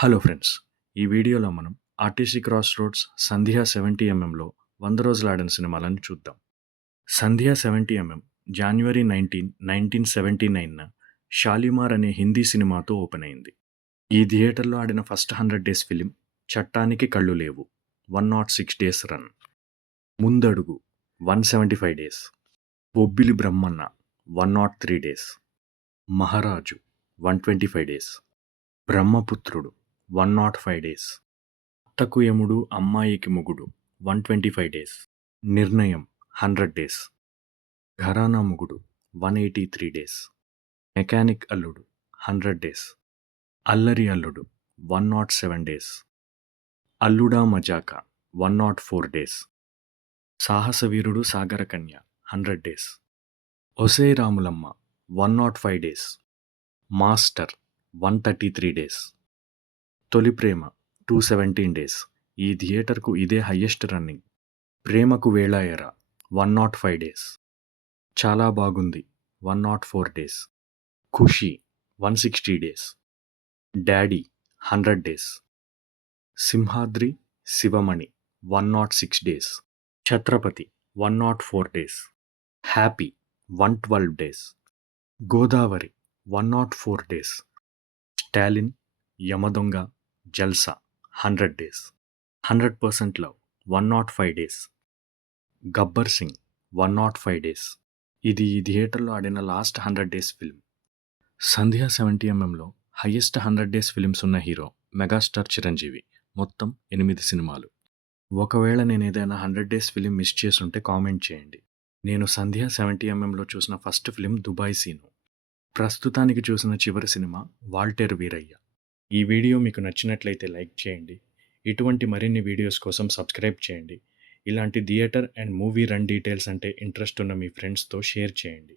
Hello friends! ఈ వీడియోలో మనం 'ఆర్టీసీ క్రాస్ రోడ్స్', 'సంధ్యా 70 ఎంఎంలో 100 రోజులు ఆడిన సినిమాలను చూద్దాం. 'సంధ్యా 70 ఎంఎం' జనవరి 19, 1979న 'షాలిమార్' అనే హిందీ సినిమాతో ఓపెన్ అయింది. ఈ థియేటర్లో ఆడిన ఫస్ట్ 100 డేస్ ఫిల్మ్ 'చట్టానికి కళ్ళు లేవు' 106 డేస్ రన్. 'ముందడుగు' 175 డేస్. 'బొబ్బిలి బ్రహ్మన్న' 103 డేస్. 'మహారాజు' 125 డేస్. 'బ్రహ్మపుత్రుడు' 105 డేస్. 'అత్తకు యముడు అమ్మాయికి మొగుడు' 125 డేస్. 'నిర్ణయం' 100 డేస్. 'ఘరానా మొగుడు' 183 డేస్. 'మెకానిక్ అల్లుడు' 100 డేస్. 'అల్లరి అల్లుడు' 107 డేస్. 'అల్లుడా మజాకా' 104 డేస్. 'సాహసవీరుడు సాగరకన్య' 100 డేస్. 'ఒసేయ్ రాములమ్మ' 105 డేస్. 'Master' 133 days. 'తొలి ప్రేమ' 217 డేస్. ఈ థియేటర్కు ఇదే హయ్యెస్ట్ రన్నింగ్. 'ప్రేమకు వేళాయెరా' 105 డేస్. 'చాలా బాగుంది' 104 days. 'Kushi' 160 days. 'Daddy' 100 days. 'Simhadri Sivamani' 106 days. 'Chatrapathi' 104 days. 'Happy' 112 days. 'Godavari' 104 days. 'Stalin', 'Yamadonga', 'Jalsa' 100 days. 100% love 105 days. 'Gabbar Singh' 105 days. ఇది ఈ థియేటర్లో ఆడిన లాస్ట్ 100 డేస్ ఫిల్మ్. 'సంధ్యా 70 ఎంఎంలో హయ్యెస్ట్ 100 డేస్ ఫిల్మ్స్ ఉన్న హీరో మెగాస్టార్ చిరంజీవి. మొత్తం 8 సినిమాలు. ఒకవేళ నేను ఏదైనా 100 డేస్ ఫిల్మ్ మిస్ చేసుంటే కామెంట్ చేయండి. నేను 'సంధ్యా 70 ఎంఎంలో చూసిన ఫస్ట్ ఫిల్మ్ 'దుబాయ్ సీను'. ప్రస్తుతానికి చూసిన చివరి సినిమా 'వాల్టేర్ వీరయ్య'. ఈ వీడియో మీకు నచ్చినట్లయితే లైక్ చేయండి. ఇటువంటి మరిన్ని వీడియోస్ కోసం సబ్స్క్రైబ్ చేయండి. ఇలాంటి theatre and movie run details అంటే ఇంట్రెస్ట్ ఉన్న మీ ఫ్రెండ్స్తో షేర్ చేయండి.